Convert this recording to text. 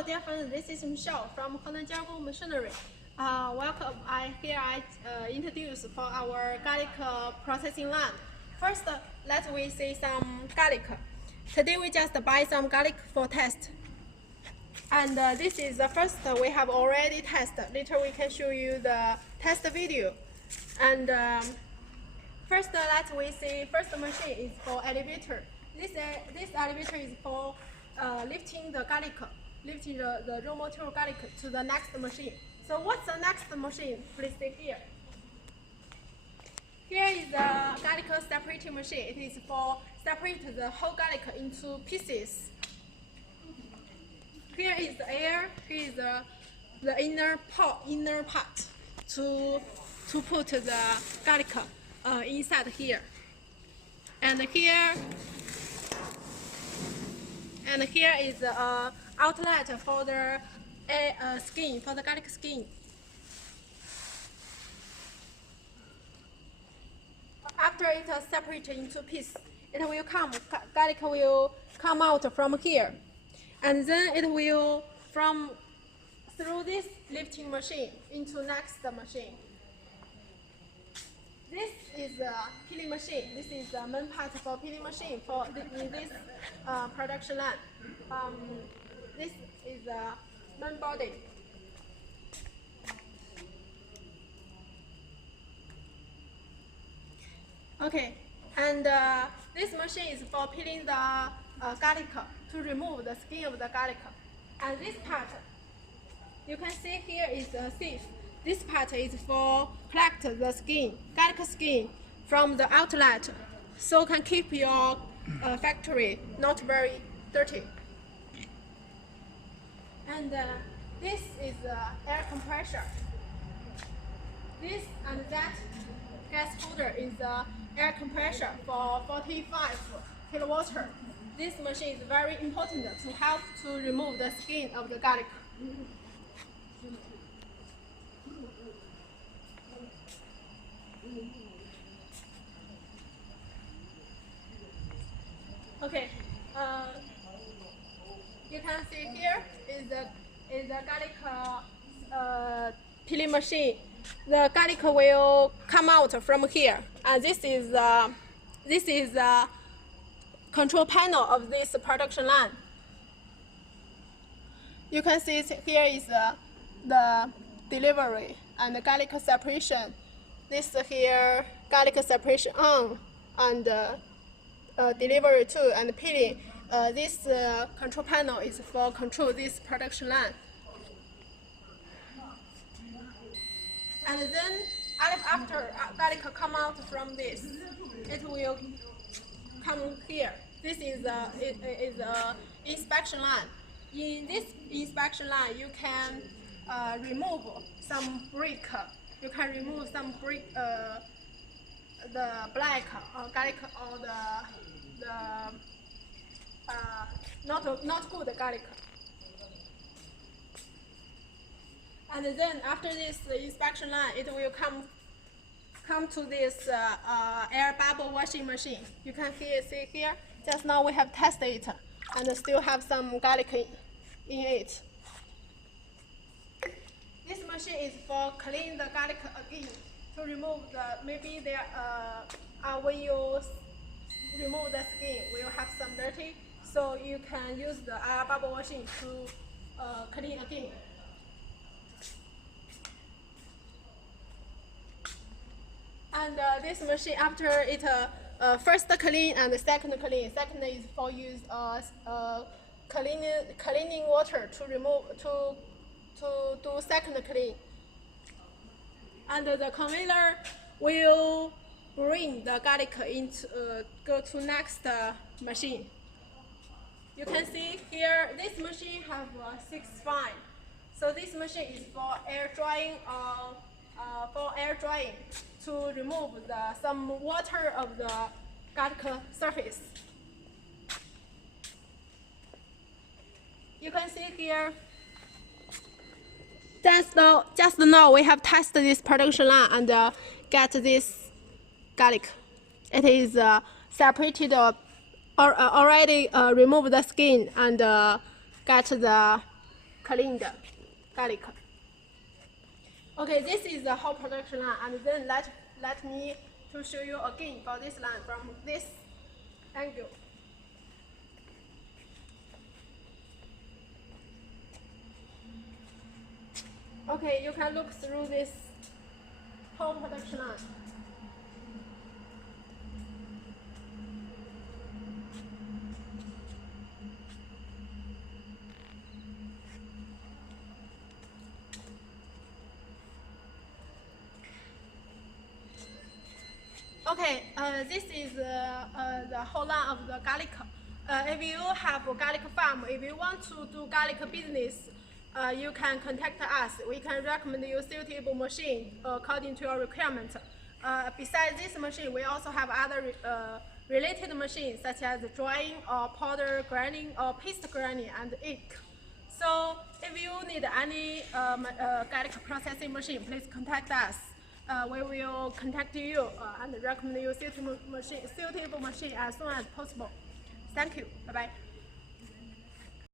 Hello, dear friends. This is Michelle from Honda Machinery. Welcome. I introduce for our garlic processing line. First, let's we see some garlic. Today we just buy some garlic for test. And this is the first we have already tested. Later we can show you the test video. And first, let's we see first machine is for elevator. This elevator is for lifting the garlic, lifting the raw material garlic to the next machine. So what's the next machine? Please see here. Here is the garlic separating machine. It is for separate the whole garlic into pieces. Here is the air. Here is the inner part to put the garlic inside here. And here is the outlet for the skin, for the garlic skin. After it is separated into pieces, garlic will come out from here, and then it will through this lifting machine into next machine. This is a peeling machine. This is the main part for peeling machine in this production line. This is the main body. Okay, and this machine is for peeling the garlic to remove the skin of the garlic. And this part, you can see here is a sieve. This part is for collect the skin, garlic skin from the outlet, so can keep your factory not very dirty. And this is air compressor. This and that gas holder is the air compressor for 45 kilowatt. This machine is very important to help to remove the skin of the garlic. Okay, you can see here is the garlic peeling machine. The garlic will come out from here, and this is the control panel of this production line. You can see here is the delivery and the garlic separation. This here garlic separation on and delivery too, and peeling. This control panel is for control this production line. And then after garlic come out from this, it will come here. This is a inspection line. In this inspection line, you can remove some brick. You can remove some brick, the black garlic or the not good garlic. And then after this inspection line, it will come to this air bubble washing machine. You can see here. Just now we have tested it, and still have some garlic in it. This machine is for clean the garlic again, to remove maybe there when you remove the skin, will have some dirty, so you can use the air bubble washing to clean again. And this machine, after it first clean and second clean. Second is for use cleaning water to remove to do second clean. And the conveyor will bring the garlic into go to next machine. You can see here this machine have 6 fine. So this machine is for air drying to remove some water of the garlic surface. You can see here. Just now we have tested this production line and get this garlic. It is separated or already remove the skin and get the cleaned garlic. Okay, this is the whole production line, and then let me to show you again for this line from this angle. Okay, you can look through this whole production line. Okay, this is the whole line of the garlic. If you have a garlic farm, if you want to do garlic business, you can contact us. We can recommend you suitable machine according to your requirement. Besides this machine, we also have other related machines such as drying or powder grinding or paste grinding and ink. So if you need any garlic processing machine, please contact us. We will contact you and recommend you suitable machine as soon as possible. Thank you. Bye bye.